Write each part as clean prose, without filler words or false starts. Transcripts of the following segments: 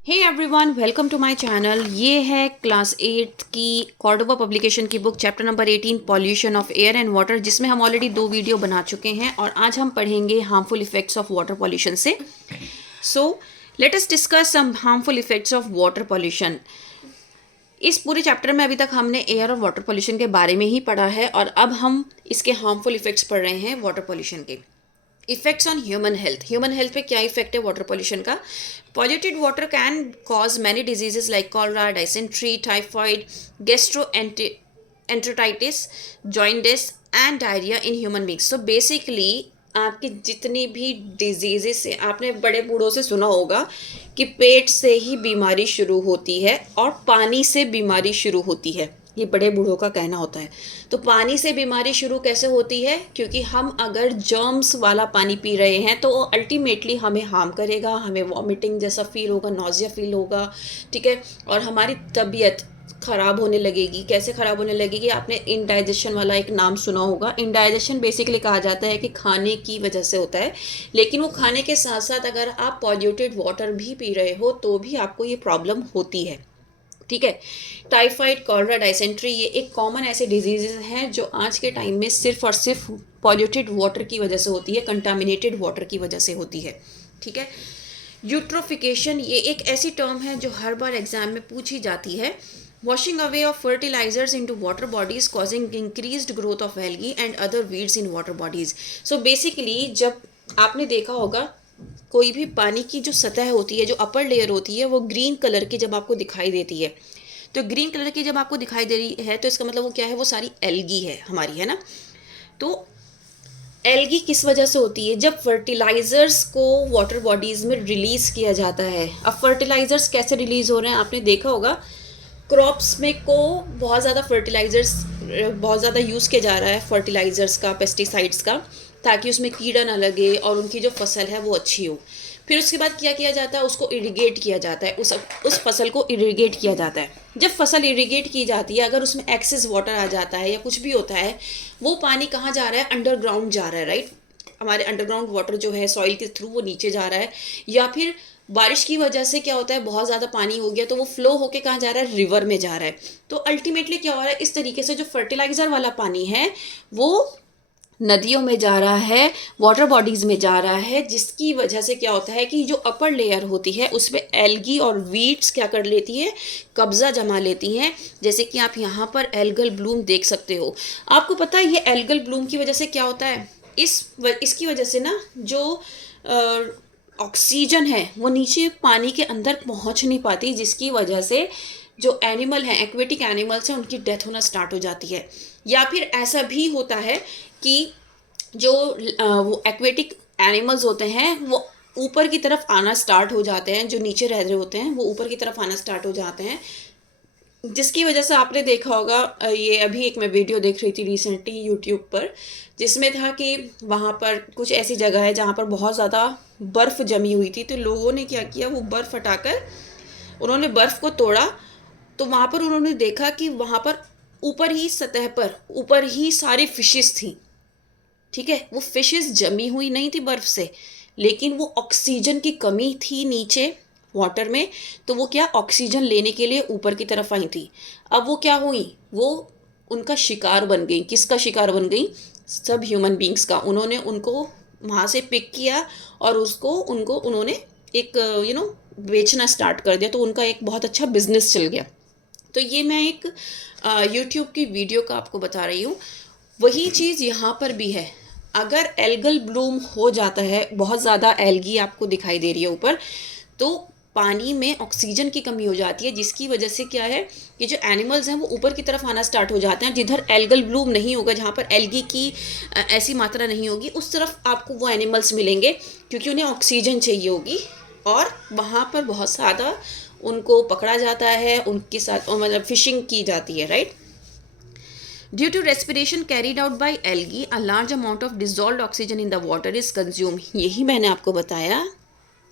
Hey everyone, welcome to my channel. ये है class 8 की कॉर्डोबा पब्लिकेशन की book chapter number 18 pollution of air and water, जिसमें हम ऑलरेडी 2 वीडियो बना चुके हैं और आज हम पढ़ेंगे harmful effects of water pollution से। So let us discuss some harmful effects of water pollution. इस पूरे चैप्टर में अभी तक हमने एयर और वाटर पॉल्यूशन के बारे में ही पढ़ा है और अब हम इसके हार्मफुल इफेक्ट्स पढ़ रहे हैं वाटर पॉल्यूशन के। इफेक्ट्स ऑन ह्यूमन हेल्थ पे क्या इफेक्ट है वाटर पॉल्यूशन का? Polluted water can cause many diseases like cholera, dysentery, typhoid, gastroenteritis, jaundice and diarrhoea in human beings. So basically आपकी जितनी भी डिजीजेस है, आपने बड़े बूढ़ों से सुना होगा कि पेट से ही बीमारी शुरू होती है और पानी से बीमारी शुरू होती है। ये बड़े बूढ़ों का कहना होता है। तो पानी से बीमारी शुरू कैसे होती है? क्योंकि हम अगर जर्म्स वाला पानी पी रहे हैं तो अल्टीमेटली हमें हार्म करेगा, हमें वॉमिटिंग जैसा फील होगा, नॉजिया फील होगा, ठीक है, और हमारी तबीयत ख़राब होने लगेगी। कैसे ख़राब होने लगेगी? आपने इनडाइजेशन वाला एक नाम सुना होगा। इनडाइजेशन बेसिकली कहा जाता है कि खाने की वजह से होता है, लेकिन वो खाने के साथ साथ अगर आप पॉल्यूटेड वाटर भी पी रहे हो तो भी आपको ये प्रॉब्लम होती है, ठीक है। टाइफाइड, कॉलरा, डाइसेंट्री ये एक कॉमन ऐसे डिजीजेज हैं जो आज के टाइम में सिर्फ और सिर्फ पॉल्यूटेड वाटर की वजह से होती है, कंटामिनेटेड वाटर की वजह से होती है, ठीक है। यूट्रोफिकेशन ये एक ऐसी टर्म है जो हर बार एग्जाम में पूछी जाती है। Washing away of fertilizers into water bodies causing increased growth of algae and other weeds in water bodies. So basically जब आपने देखा होगा कोई भी पानी की जो सतह होती है, जो अपर लेयर होती है, वो ग्रीन कलर की जब आपको दिखाई देती है, तो ग्रीन कलर की जब आपको दिखाई दे रही है तो इसका मतलब वो क्या है? वो सारी एल्गी है हमारी, है ना। तो एल्गी किस वजह से होती है? जब फर्टिलाइजर्स को वाटर बॉडीज में रिलीज किया जाता है। अब फर्टिलाइजर्स कैसे रिलीज हो रहे हैं? आपने देखा होगा क्रॉप्स में को बहुत ज़्यादा फर्टिलाइजर्स बहुत ज़्यादा यूज़ किया जा रहा है, फर्टिलाइजर्स का, पेस्टिसाइड्स का, ताकि उसमें कीड़ा ना लगे और उनकी जो फसल है वो अच्छी हो। फिर उसके बाद क्या किया जाता है? उसको इरिगेट किया जाता है, उस फसल को इरिगेट किया जाता है। जब फसल इरिगेट की जाती है, अगर उसमें एक्सेस वाटर आ जाता है या कुछ भी होता है, वो पानी कहाँ जा रहा है? अंडरग्राउंड जा रहा है, राइट। हमारे अंडरग्राउंड वाटर जो है सॉइल के थ्रू वो नीचे जा रहा है, या फिर बारिश की वजह से क्या होता है, बहुत ज़्यादा पानी हो गया तो वो फ्लो होके कहाँ जा रहा है? रिवर में जा रहा है। तो अल्टीमेटली क्या हो रहा है? इस तरीके से जो फर्टिलाइज़र वाला पानी है वो नदियों में जा रहा है, वाटर बॉडीज़ में जा रहा है, जिसकी वजह से क्या होता है कि जो अपर लेयर होती है उसमें एल्गी और वीड्स क्या कर लेती है? कब्जा जमा लेती हैं। जैसे कि आप यहाँ पर एल्गल ब्लूम देख सकते हो। आपको पता है ये एल्गल ब्लूम की वजह से क्या होता है? इसकी वजह से ना जो ऑक्सीजन है वो नीचे पानी के अंदर पहुंच नहीं पाती, जिसकी वजह से जो एनिमल हैं, एक्वेटिक एनिमल्स हैं, उनकी डेथ होना स्टार्ट हो जाती है। या फिर ऐसा भी होता है कि जो वो एक्वेटिक एनिमल्स होते हैं वो ऊपर की तरफ आना स्टार्ट हो जाते हैं, जो नीचे रह रहे होते हैं वो ऊपर की तरफ आना स्टार्ट हो जाते हैं, जिसकी वजह से आपने देखा होगा। ये अभी एक मैं वीडियो देख रही थी रिसेंटली यूट्यूब पर, जिसमें था कि वहाँ पर कुछ ऐसी जगह है जहाँ पर बहुत ज़्यादा बर्फ़ जमी हुई थी, तो लोगों ने क्या किया, वो बर्फ़ हटाकर उन्होंने बर्फ़ को तोड़ा। तो वहाँ पर उन्होंने देखा कि वहाँ पर ऊपर ही सतह पर ऊपर ही सारी फिशेस थी, ठीक है। वो फिशेस जमी हुई नहीं थी बर्फ़ से, लेकिन वो ऑक्सीजन की कमी थी नीचे वाटर में, तो वो क्या, ऑक्सीजन लेने के लिए ऊपर की तरफ आई थी। अब वो क्या हुई? वो उनका शिकार बन गई। किसका शिकार बन गई? सब ह्यूमन बींग्स का। उन्होंने उनको वहाँ से पिक किया और उनको उन्होंने एक बेचना स्टार्ट कर दिया, तो उनका एक बहुत अच्छा बिजनेस चल गया। तो ये मैं एक यूट्यूब की वीडियो का आपको बता रही हूँ। वही चीज़ यहाँ पर भी है। अगर एल्गल ब्लूम हो जाता है, बहुत ज़्यादा एल्गी आपको दिखाई दे रही है ऊपर, तो पानी में ऑक्सीजन की कमी हो जाती है, जिसकी वजह से क्या है कि जो एनिमल्स हैं वो ऊपर की तरफ आना स्टार्ट हो जाते हैं। जिधर एल्गल ब्लूम नहीं होगा, जहाँ पर एल्गी की ऐसी मात्रा नहीं होगी, उस तरफ आपको वो एनिमल्स मिलेंगे, क्योंकि उन्हें ऑक्सीजन चाहिए होगी, और वहाँ पर बहुत ज़्यादा उनको पकड़ा जाता है, उनके साथ मतलब फिशिंग की जाती है, right. Due to respiration carried out by algae a large amount of dissolved oxygen in the water is consume. यही मैंने आपको बताया,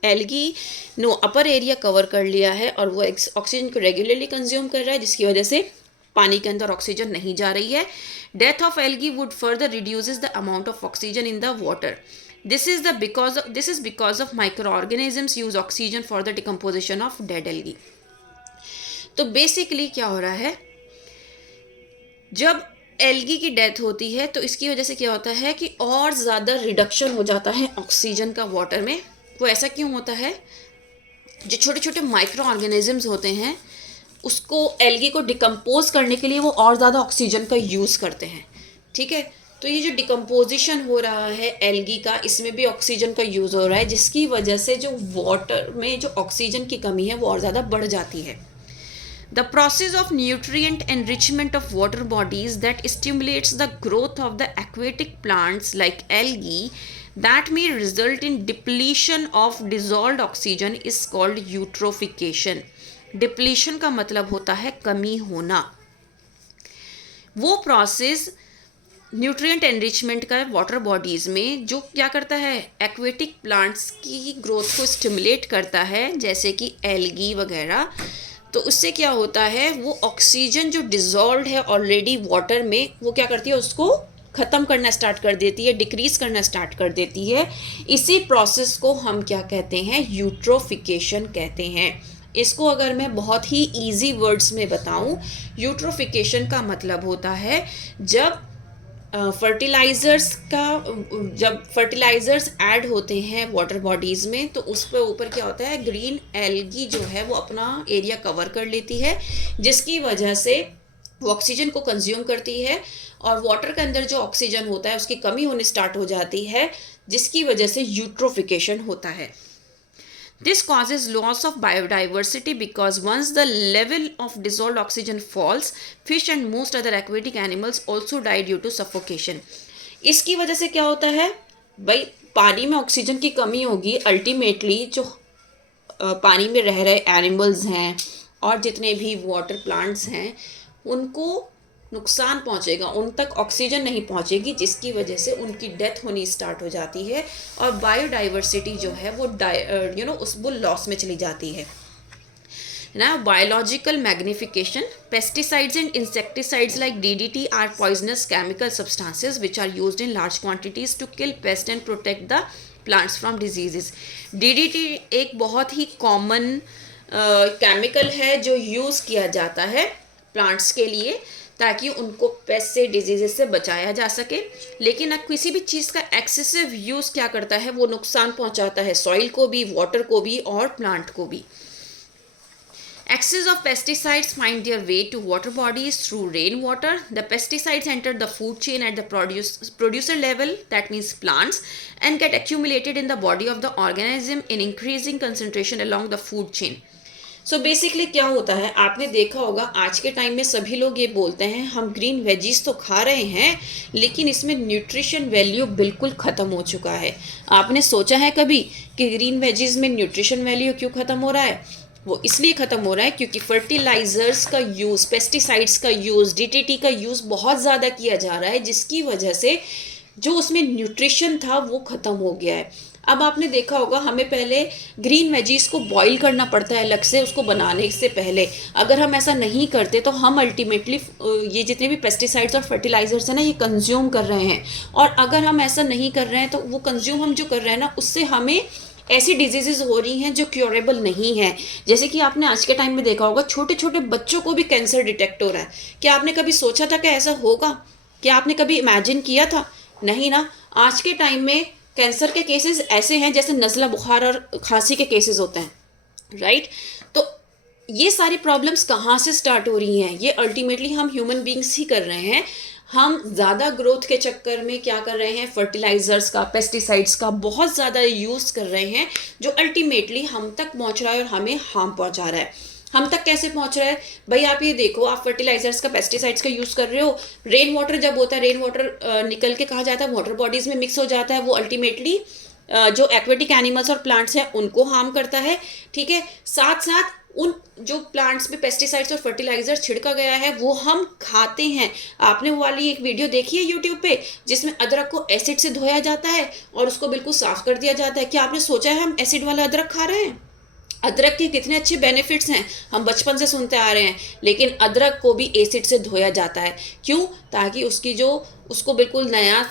एल्गी नो अपर एरिया कवर कर लिया है और वो ऑक्सीजन को रेगुलरली कंज्यूम कर रहा है, जिसकी वजह से पानी के अंदर ऑक्सीजन नहीं जा रही है। Death of algae would further reduces the amount of oxygen in the water. This is because of microorganisms use oxygen for the decomposition of dead algae. तो बेसिकली क्या हो रहा है, जब एल्गी की डेथ होती है तो इसकी वजह से क्या होता है कि और ज़्यादा रिडक्शन हो जाता है ऑक्सीजन का वाटर में. वो ऐसा क्यों होता है? जो छोटे छोटे माइक्रो ऑर्गेनिजम्स होते हैं उसको एल्गी को डिकम्पोज करने के लिए वो और ज़्यादा ऑक्सीजन का यूज़ करते हैं. ठीक है, तो ये जो डिकम्पोजिशन हो रहा है एल्गी का, इसमें भी ऑक्सीजन का यूज़ हो रहा है, जिसकी वजह से जो वाटर में जो ऑक्सीजन की कमी है वो और ज़्यादा बढ़ जाती है. The process of nutrient enrichment of water bodies that stimulates the growth of the aquatic plants like algae that may result in depletion of dissolved oxygen is called eutrophication. Depletion का मतलब होता है कमी होना. वो प्रोसेस न्यूट्रिएंट एनरिचमेंट का water bodies में जो क्या करता है, एक्वेटिक प्लांट्स की ग्रोथ को स्टिमुलेट करता है, जैसे कि एल्गी वगैरह. तो उससे क्या होता है, वो ऑक्सीजन जो डिज़ोल्व है ऑलरेडी वाटर में, वो क्या करती है, उसको ख़त्म करना स्टार्ट कर देती है, डिक्रीज़ करना स्टार्ट कर देती है. इसी प्रोसेस को हम क्या कहते हैं, यूट्रोफिकेशन कहते हैं. इसको अगर मैं बहुत ही इजी वर्ड्स में बताऊं, यूट्रोफिकेशन का मतलब होता है जब फर्टिलाइज़र्स ऐड होते हैं वाटर बॉडीज़ में, तो उस पर ऊपर क्या होता है, ग्रीन एल्गी जो है वो अपना एरिया कवर कर लेती है, जिसकी वजह से वो ऑक्सीजन को कंज्यूम करती है और वाटर के अंदर जो ऑक्सीजन होता है उसकी कमी होने स्टार्ट हो जाती है, जिसकी वजह से यूट्रोफिकेशन होता है. This causes loss of biodiversity because once the level of dissolved oxygen falls, fish and most other aquatic animals also die due to suffocation. इसकी वजह से क्या होता है भाई, पानी में ऑक्सीजन की कमी होगी, अल्टीमेटली जो पानी में रह रहे एनिमल्स हैं और जितने भी वाटर प्लांट्स हैं उनको नुकसान पहुंचेगा, उन तक ऑक्सीजन नहीं पहुंचेगी, जिसकी वजह से उनकी डेथ होनी स्टार्ट हो जाती है और बायोडाइवर्सिटी जो है वो वो लॉस में चली जाती है ना. Biological magnification. Pesticides and insecticides like DDT are poisonous chemical substances which are used in large quantities to kill pest and protect the plants from diseases. DDT एक बहुत ही कॉमन केमिकल है जो यूज़ किया जाता है प्लांट्स के लिए ताकि उनको पेस्ट से, डिजीजेस से बचाया जा सके. लेकिन अब किसी भी चीज़ का एक्सेसिव यूज़ क्या करता है, वो नुकसान पहुंचाता है सॉइल को भी, वाटर को भी और प्लांट को भी. Excess of pesticides find their way to water bodies through rainwater. The pesticides enter the food chain at the producer level, that means plants, and get accumulated in the body of the organism in increasing concentration along the food chain. So basically क्या होता है, आपने देखा होगा आज के time में सभी लोग ये बोलते हैं हम ग्रीन वेजीज तो खा रहे हैं लेकिन इसमें न्यूट्रिशन वैल्यू बिल्कुल ख़त्म हो चुका है. आपने सोचा है कभी कि ग्रीन वेजीज में न्यूट्रिशन वैल्यू क्यों ख़त्म हो रहा है? वो इसलिए ख़त्म हो रहा है क्योंकि फर्टिलाइज़र्स का यूज़, पेस्टिसाइड्स का यूज़, DDT का यूज़ बहुत ज़्यादा किया जा रहा है, जिसकी वजह से जो उसमें न्यूट्रिशन था वो ख़त्म हो गया है. अब आपने देखा होगा हमें पहले ग्रीन वेजीज को बॉईल करना पड़ता है अलग से उसको बनाने से पहले. अगर हम ऐसा नहीं करते तो हम अल्टीमेटली ये जितने भी पेस्टिसाइड्स और फर्टिलाइज़र्स हैं ना, ये कंज्यूम कर रहे हैं. और अगर हम ऐसा नहीं कर रहे हैं तो वो कंज्यूम हम जो कर रहे हैं ना, उससे हमें ऐसी डिजीज़ेज़ हो रही हैं जो क्योरेबल नहीं है. जैसे कि आपने आज के टाइम में देखा होगा छोटे छोटे बच्चों को भी कैंसर डिटेक्ट हो रहा है. क्या आपने कभी सोचा था कि ऐसा होगा? क्या आपने कभी इमेजिन किया था? नहीं ना. आज के टाइम में कैंसर के केसेस ऐसे हैं जैसे नज़ला बुखार और खांसी के केसेस होते हैं, राइट. तो ये सारी प्रॉब्लम्स कहाँ से स्टार्ट हो रही हैं? ये अल्टीमेटली हम ह्यूमन बींग्स ही कर रहे हैं. हम ज़्यादा ग्रोथ के चक्कर में क्या कर रहे हैं, फर्टिलाइज़र्स का, पेस्टिसाइड्स का बहुत ज़्यादा यूज़ कर रहे हैं जो अल्टीमेटली हम तक पहुँच रहा है और हमें हार्म पहुँचा रहा है. हम तक कैसे पहुंच रहा है भाई? आप ये देखो, आप फर्टिलाइजर्स का, पेस्टिसाइड्स का यूज़ कर रहे हो, रेन वाटर जब होता है, रेन वाटर निकल के कहा जाता है वाटर बॉडीज़ में मिक्स हो जाता है, वो अल्टीमेटली जो एक्वेटिक एनिमल्स और प्लांट्स हैं उनको हार्म करता है. ठीक है, साथ साथ उन जो प्लांट्स में पेस्टिसाइड्स और फर्टिलाइजर छिड़का गया है वो हम खाते हैं. आपने वो वाली एक वीडियो देखी है यूट्यूब पे जिसमें अदरक को एसिड से धोया जाता है और उसको बिल्कुल साफ़ कर दिया जाता है. क्या आपने सोचा है हम एसिड वाला अदरक खा रहे हैं? अदरक के कितने अच्छे बेनिफिट्स हैं, हम बचपन से सुनते आ रहे हैं, लेकिन अदरक को भी एसिड से धोया जाता है। क्यों? ताकि उसकी जो उसको बिल्कुल नया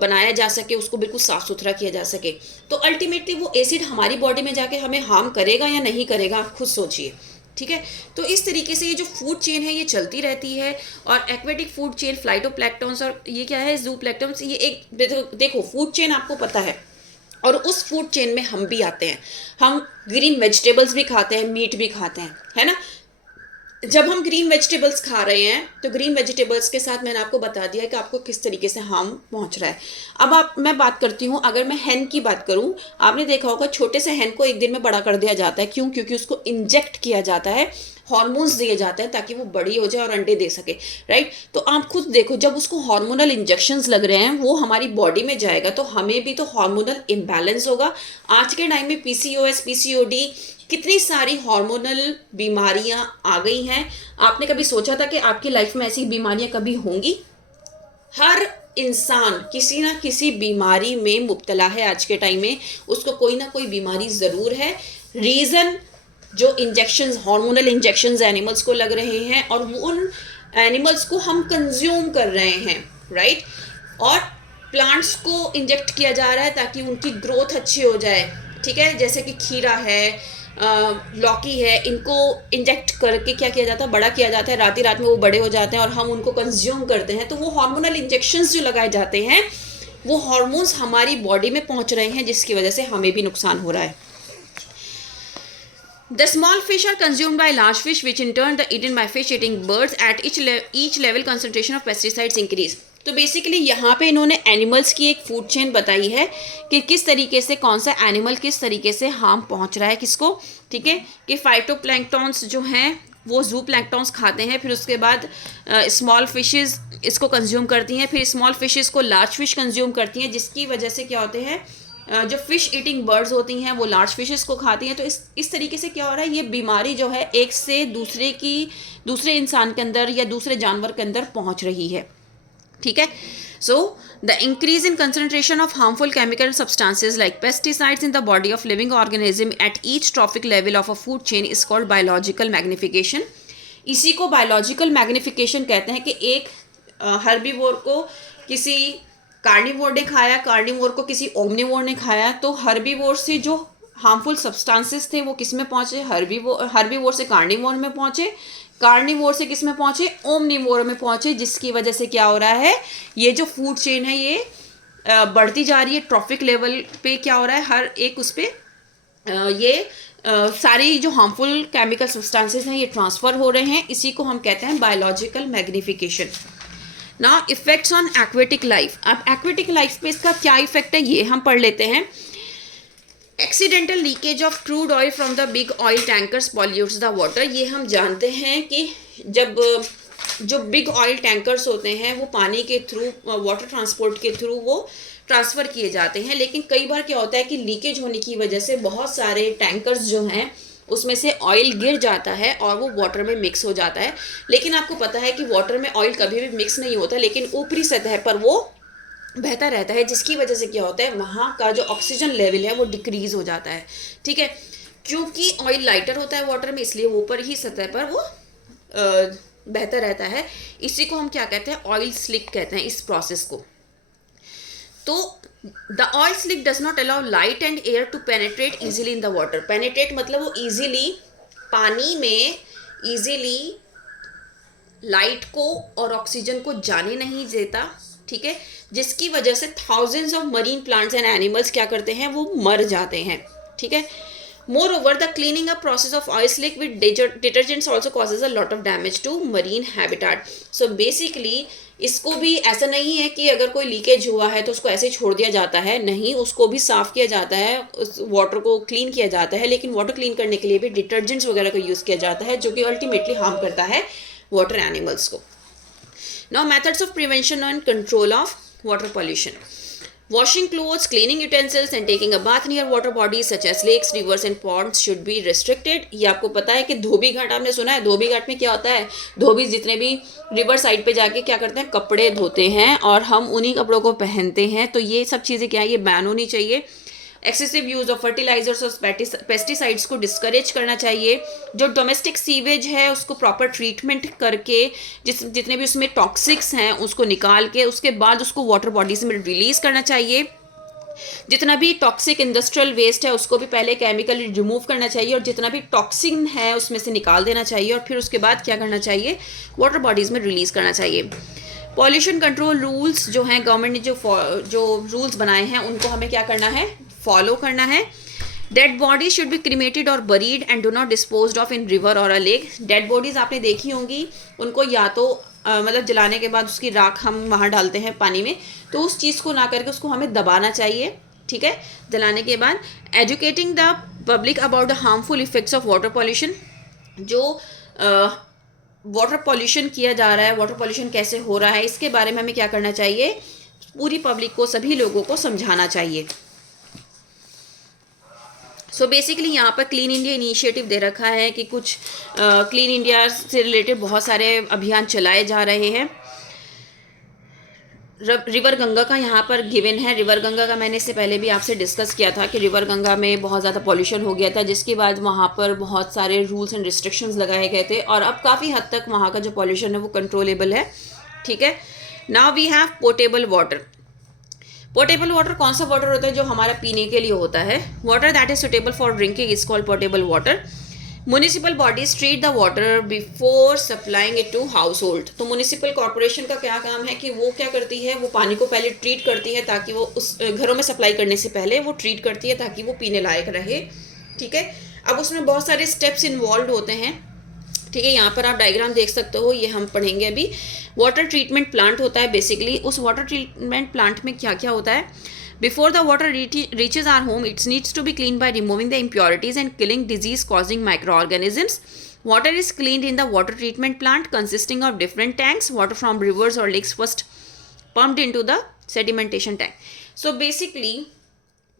बनाया जा सके, उसको बिल्कुल साफ़ सुथरा किया जा सके। तो अल्टीमेटली वो एसिड हमारी बॉडी में जाके हमें हार्म करेगा या नहीं करेगा, आप खुद सोचिए। ठीक है, तो इस तरीके से ये जो फूड चेन है ये चलती रहती है। और एक्वेटिक फूड चेन, फ्लाइटोप्लैंक्टन्स, और ये क्या है, ज़ूप्लैंक्टन्स, ये एक देखो फूड चेन आपको पता है, और उस फूड चेन में हम भी आते हैं। हम ग्रीन वेजिटेबल्स भी खाते हैं, मीट भी खाते हैं, है ना। जब हम ग्रीन वेजिटेबल्स खा रहे हैं तो ग्रीन वेजिटेबल्स के साथ मैंने आपको बता दिया कि आपको किस तरीके से हार्म पहुंच रहा है। अब मैं बात करती हूँ, अगर मैं हैन की बात करूँ, आपने देखा होगा छोटे से हैन को एक दिन में बड़ा कर दिया जाता है। क्यों? क्योंकि उसको इंजेक्ट किया जाता है, हॉर्मोन्स दिए जाते हैं ताकि वो बड़ी हो जाए और अंडे दे सके, राइट। तो आप खुद देखो, जब उसको हार्मोनल इंजेक्शंस लग रहे हैं, वो हमारी बॉडी में जाएगा तो हमें भी तो हार्मोनल इम्बैलेंस होगा। आज के टाइम में पीसीओएस, पीसीओडी, कितनी सारी हार्मोनल बीमारियां आ गई हैं। आपने कभी सोचा था कि आपकी लाइफ में ऐसी बीमारियां कभी होंगी? हर इंसान किसी ना किसी बीमारी में मुब्तला है आज के टाइम में, उसको कोई ना कोई बीमारी ज़रूर है। रीज़न जो इंजेक्शंस, हार्मोनल इंजेक्शंस एनिमल्स को लग रहे हैं, और वो उन एनिमल्स को हम कंज्यूम कर रहे हैं, राइट। और प्लांट्स को इंजेक्ट किया जा रहा है ताकि उनकी ग्रोथ अच्छी हो जाए, ठीक है। जैसे कि खीरा है, लौकी है, इनको इंजेक्ट करके क्या किया जाता है, बड़ा किया जाता है, रात ही रात में वो बड़े हो जाते हैं और हम उनको कंज्यूम करते हैं। तो वो हार्मोनल इंजेक्शंस जो लगाए जाते हैं, वो हार्मोन्स हमारी बॉडी में पहुंच रहे हैं, जिसकी वजह से हमें भी नुकसान हो रहा है। The small fish are consumed by large fish, which in turn are eaten by fish-eating birds. At each level, concentration of pesticides increase. तो बेसिकली यहाँ पे इन्होंने एनिमल्स की एक फूड चेन बताई है कि किस तरीके से कौन सा एनिमल किस तरीके से हार्म पहुँच रहा है किसको, ठीक है। कि फाइटोप्लैंक्टन्स जो हैं वो ज़ूप्लैंक्टन्स खाते हैं, फिर उसके बाद स्मॉल फिशेस इसको कंज्यूम करती हैं, फिर स्मॉल फिशेस को लार्ज फिश कंज्यूम करती हैं, जिसकी वजह से क्या होते हैं, जो फिश ईटिंग बर्ड्स होती हैं वो लार्ज फिशेस को खाती हैं। तो इस तरीके से क्या हो रहा है, ये बीमारी जो है एक से दूसरे इंसान के अंदर या दूसरे जानवर के अंदर पहुंच रही है, ठीक है। So the increase in concentration of harmful chemical substances like pesticides in the body of living organism at each trophic level of a food chain is called biological magnification. इसी को बायोलॉजिकल मैग्निफिकेशन कहते हैं कि एक herbivore को किसी carnivore ने खाया, कार्निवोर को किसी ओमनिवोर ने खाया, तो हर्बीवोर से जो हार्मफुल सब्सटेंसेस थे वो किस में पहुंचे, हर्बीवोर से कार्निवोर में पहुंचे, कार्निवोर से किस में पहुंचे, ओमनिवोर में पहुंचे, जिसकी वजह से क्या हो रहा है, ये जो फूड चेन है ये बढ़ती जा रही है। ट्रॉफिक लेवल पे क्या हो रहा है, हर एक उस पर ये सारी जो हार्मफुल केमिकल सब्सटेंसेस हैं ये ट्रांसफ़र हो रहे हैं। इसी को हम कहते हैं biological magnification. Now effects on aquatic life. अब एक्वेटिक लाइफ पे इसका क्या इफेक्ट है ये हम पढ़ लेते हैं। Accidental leakage of crude oil from the big oil tankers pollutes the water. ये हम जानते हैं कि जब जो बिग ऑयल टैंकर्स होते हैं वो पानी के थ्रू, वाटर ट्रांसपोर्ट के थ्रू वो ट्रांसफ़र किए जाते हैं, लेकिन कई बार क्या होता है कि लीकेज होने की वजह से बहुत सारे टैंकर्स जो हैं उसमें से ऑयल गिर जाता है और वो वाटर में मिक्स हो जाता है। लेकिन आपको पता है कि वाटर में ऑयल कभी भी मिक्स नहीं होता, लेकिन ऊपरी सतह पर वो बहता रहता है, जिसकी वजह से क्या होता है, वहाँ का जो ऑक्सीजन लेवल है वो डिक्रीज़ हो जाता है, ठीक है। क्योंकि ऑयल लाइटर होता है वाटर में, इसलिए ऊपर ही सतह पर वो बहता रहता है। इसी को हम क्या कहते हैं, ऑयल स्लिक कहते हैं इस प्रोसेस को। तो the oil slick does not allow light and air to penetrate easily in the water. Penetrate मतलब वो ईजिली पानी में ईजिली लाइट को और ऑक्सीजन को जाने नहीं देता, ठीक है, जिसकी वजह से thousands of marine plants and animals क्या करते हैं, वो मर जाते हैं, ठीक है। Moreover, the cleaning up process of oil slick with detergents also causes a lot of damage to marine habitat. So basically इसको भी ऐसा नहीं है कि अगर कोई लीकेज हुआ है तो उसको ऐसे छोड़ दिया जाता है, नहीं, उसको भी साफ़ किया जाता है, उस वाटर को क्लीन किया जाता है, लेकिन वाटर क्लीन करने के लिए भी डिटर्जेंट्स वगैरह का यूज़ किया जाता है, जो कि अल्टीमेटली हार्म करता है वाटर एनिमल्स को। Now methods of prevention and control of water pollution. Washing clothes, cleaning utensils and taking a bath near water bodies such as lakes, rivers and ponds should be restricted. ये आपको पता है कि धोबी घाट आपने सुना है, धोबी घाट में क्या होता है, धोबी जितने भी रिवर साइड पे जाके क्या करते हैं, कपड़े धोते हैं और हम उन्हीं कपड़ों को पहनते हैं। तो ये सब चीज़ें क्या है, ये बैन होनी चाहिए। एक्सेसिव यूज़ ऑफ फर्टिलाइजर्स और पेस्टिसाइड्स को डिस्करेज करना चाहिए। जो डोमेस्टिक सीवेज है उसको प्रॉपर ट्रीटमेंट करके जितने भी उसमें टॉक्सिक्स हैं उसको निकाल के उसके बाद उसको वाटर बॉडीज में रिलीज़ करना चाहिए। जितना भी टॉक्सिक इंडस्ट्रियल वेस्ट है उसको भी पहले केमिकली रिमूव करना चाहिए और जितना भी टॉक्सिन है उसमें से निकाल देना चाहिए और फिर उसके बाद क्या करना चाहिए, वाटर बॉडीज़ में रिलीज़ करना चाहिए। पॉल्यूशन कंट्रोल रूल्स जो हैं गवर्नमेंट ने जो रूल्स बनाए हैं उनको हमें क्या करना है, फॉलो करना है। Dead bodies should be cremated और buried and do not disposed of in river और अ लेक। डेड बॉडीज़ आपने देखी होंगी, उनको या तो मतलब जलाने के बाद उसकी राख हम वहाँ डालते हैं पानी में, तो उस चीज़ को ना करके उसको हमें दबाना चाहिए, ठीक है, जलाने के बाद। Educating the public about the harmful effects of water pollution. जो वाटर पॉल्यूशन किया जा रहा है, वाटर पॉल्यूशन कैसे हो रहा है, इसके बारे में हमें क्या करना चाहिए, पूरी पब्लिक को, सभी लोगों को समझाना चाहिए। सो बेसिकली यहाँ पर क्लीन इंडिया इनिशिएटिव दे रखा है कि कुछ क्लीन इंडिया से रिलेटेड बहुत सारे अभियान चलाए जा रहे हैं। रिवर गंगा का यहाँ पर गिवन है। रिवर गंगा का मैंने इससे पहले भी आपसे डिस्कस किया था कि रिवर गंगा में बहुत ज़्यादा पॉल्यूशन हो गया था, जिसके बाद वहाँ पर बहुत सारे रूल्स एंड रिस्ट्रिक्शंस लगाए गए थे और अब काफ़ी हद तक वहाँ का जो पॉल्यूशन है वो कंट्रोलेबल है, ठीक है। Now we have portable water. Portable water कौन सा वाटर होता है, जो हमारा पीने के लिए होता है। Water that is suitable for drinking is called portable water. Municipal bodies treat the water before supplying it to household. तो म्यूनिसिपल कॉर्पोरेशन का क्या काम है कि वो क्या करती है, वो पानी को पहले ट्रीट करती है ताकि वो उस घरों में सप्लाई करने से पहले वो ट्रीट करती है ताकि वो पीने लायक रहे, ठीक है। अब उसमें बहुत सारे स्टेप्स इन्वॉल्व होते हैं, ठीक है। यहाँ पर आप डायग्राम देख सकते हो, ये हम पढ़ेंगे अभी। वाटर ट्रीटमेंट प्लांट होता है बेसिकली। उस वाटर ट्रीटमेंट प्लांट में क्या क्या होता है, before the water reaches our home it needs to be cleaned by removing the impurities and killing disease causing microorganisms. Water is cleaned in the water treatment plant consisting of different tanks. Water from rivers or lakes first pumped into the sedimentation tank. So basically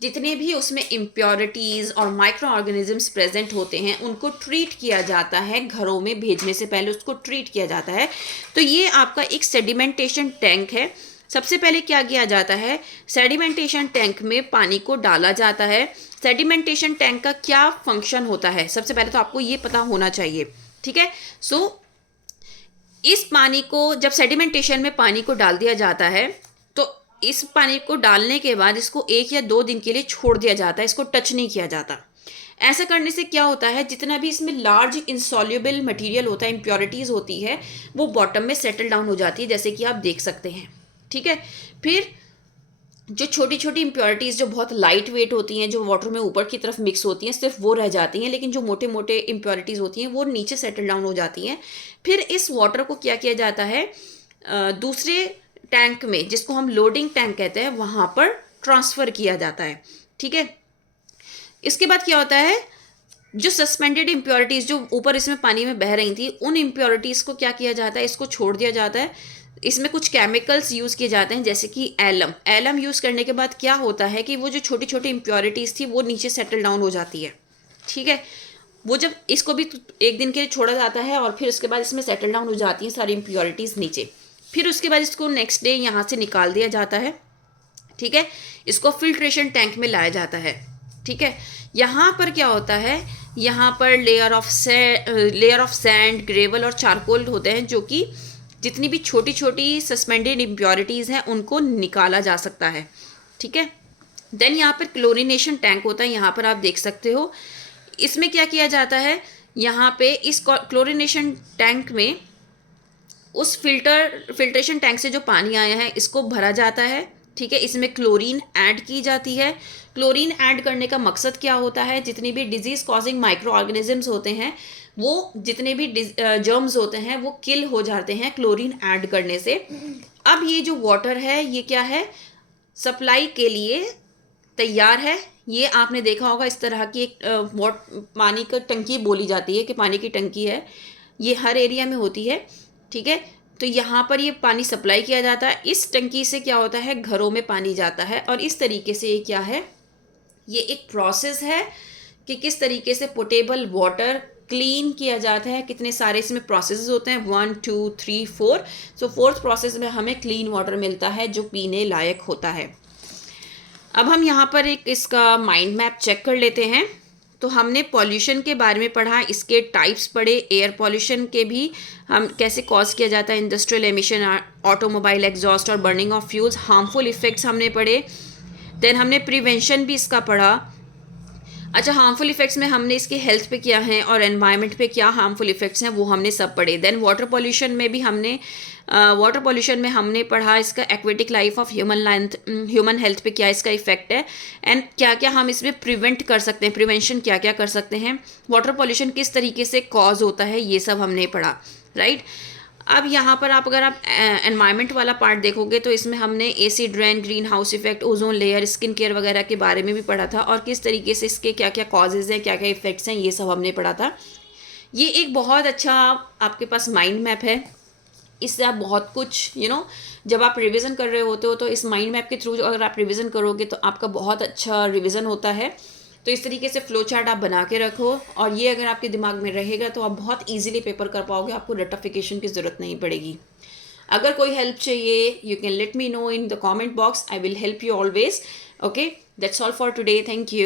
जितने भी उसमें impurities और micro organisms present होते हैं उनको treat किया जाता है, घरों में भेजने से पहले उसको ट्रीट किया जाता है। तो ये आपका एक सेडिमेंटेशन टैंक है। सबसे पहले क्या किया जाता है, सेडिमेंटेशन टैंक में पानी को डाला जाता है। सेडिमेंटेशन टैंक का क्या फंक्शन होता है, सबसे पहले तो आपको ये पता होना चाहिए, ठीक है। सो इस पानी को जब सेडिमेंटेशन में पानी को डाल दिया जाता है तो इस पानी को डालने के बाद इसको 1 या 2 दिन के लिए छोड़ दिया जाता है, इसको टच नहीं किया जाता। ऐसा करने से क्या होता है, जितना भी इसमें लार्ज इंसॉल्युबल मटेरियल होता है, इम्प्योरिटीज़ होती है, वो बॉटम में सेटल डाउन हो जाती है, जैसे कि आप देख सकते हैं, ठीक है। फिर जो छोटी छोटी इम्प्योरिटीज़ जो बहुत लाइट वेट होती हैं, जो वाटर में ऊपर की तरफ मिक्स होती हैं, सिर्फ वो रह जाती हैं, लेकिन जो मोटे मोटे इम्प्योरिटीज़ होती हैं वो नीचे सेटल डाउन हो जाती हैं। फिर इस वाटर को क्या किया जाता है, दूसरे टैंक में, जिसको हम लोडिंग टैंक कहते हैं, वहाँ पर ट्रांसफ़र किया जाता है, ठीक है। इसके बाद क्या होता है, जो सस्पेंडेड इम्प्योरिटीज़ जो ऊपर इसमें पानी में बह रही थी, उन इम्प्योरिटीज़ को क्या किया जाता है, इसको छोड़ दिया जाता है। इसमें कुछ केमिकल्स यूज़ किए जाते हैं, जैसे कि एलम यूज़ करने के बाद क्या होता है कि वो जो छोटी छोटी इम्प्योरिटीज़ थी वो नीचे सेटल डाउन हो जाती है, ठीक है। वो जब इसको भी 1 दिन के लिए छोड़ा जाता है और फिर उसके बाद इसमें सेटल डाउन हो जाती हैं सारी इम्प्योरिटीज़ नीचे। फिर उसके बाद इसको नेक्स्ट डे यहाँ से निकाल दिया जाता है, ठीक है। इसको फिल्ट्रेशन टैंक में लाया जाता है, ठीक है। यहाँ पर क्या होता है, यहाँ पर लेयर ऑफ सैंड, ग्रेवल और चारकोल होते हैं, जो कि जितनी भी छोटी छोटी सस्पेंडेड इम्प्योरिटीज़ हैं उनको निकाला जा सकता है, ठीक है। देन यहाँ पर क्लोरिनेशन टैंक होता है, यहाँ पर आप देख सकते हो। इसमें क्या किया जाता है, यहाँ पे इस क्लोरिनेशन टैंक में उस फिल्ट्रेशन टैंक से जो पानी आया है इसको भरा जाता है, ठीक है। इसमें क्लोरीन ऐड की जाती है। क्लोरीन ऐड करने का मकसद क्या होता है, जितनी भी डिजीज़ कॉजिंग माइक्रो ऑर्गेनिजम्स होते हैं, वो जितने भी जर्म्स होते हैं वो किल हो जाते हैं क्लोरीन ऐड करने से। अब ये जो वाटर है ये क्या है, सप्लाई के लिए तैयार है। ये आपने देखा होगा, इस तरह की एक पानी का टंकी बोली जाती है कि पानी की टंकी है, ये हर एरिया में होती है, ठीक है। तो यहाँ पर ये पानी सप्लाई किया जाता है। इस टंकी से क्या होता है, घरों में पानी जाता है। और इस तरीके से ये क्या है, ये एक प्रोसेस है कि किस तरीके से पोर्टेबल वाटर क्लीन किया जाता है। कितने सारे इसमें प्रोसेस होते हैं, 1 2 3 4। सो 4th प्रोसेस में हमें क्लीन वाटर मिलता है जो पीने लायक होता है। अब हम यहाँ पर एक इसका माइंड मैप चेक कर लेते हैं। तो हमने पॉल्यूशन के बारे में पढ़ा, इसके टाइप्स पढ़े, एयर पॉल्यूशन के भी हम कैसे कॉज किया जाता है, इंडस्ट्रियल एमिशन, ऑटोमोबाइल एग्जॉस्ट और burning of fuels, harmful effects हमने पढ़े। देन हमने प्रिवेंशन भी इसका पढ़ा। अच्छा, हार्मफुल इफेक्ट्स में हमने इसके हेल्थ पे क्या है और एनवायरनमेंट पे क्या हार्मफुल इफेक्ट्स हैं वो हमने सब पढ़े। देन वाटर पॉल्यूशन में हमने पढ़ा इसका aquatic life of human health पे क्या इसका इफेक्ट है, एंड क्या क्या हम इसमें प्रिवेंट कर सकते हैं, प्रिवेंशन क्या क्या कर सकते हैं, वाटर पॉल्यूशन किस तरीके से कॉज होता है, ये सब हमने पढ़ा, राइट। अब यहाँ पर अगर आप एनवायरनमेंट वाला पार्ट देखोगे तो इसमें हमने acid rain, green house effect, ozone layer, skin care वगैरह के बारे में भी पढ़ा था, और किस तरीके से इसके क्या क्या कॉजेज़ हैं, क्या क्या इफेक्ट्स हैं, ये सब हमने पढ़ा था। ये एक बहुत अच्छा आपके पास माइंड मैप है। इससे आप बहुत कुछ जब आप रिवीजन कर रहे होते हो तो इस माइंड मैप के थ्रू अगर आप रिवीजन करोगे तो आपका बहुत अच्छा रिवीजन होता है। तो इस तरीके से फ्लो चार्ट आप बना के रखो, और ये अगर आपके दिमाग में रहेगा तो आप बहुत इजीली पेपर कर पाओगे, आपको रेक्टिफिकेशन की ज़रूरत नहीं पड़ेगी। अगर कोई हेल्प चाहिए, you can let me know in the comment box, I will help you always. Okay, that's all for today, thank you.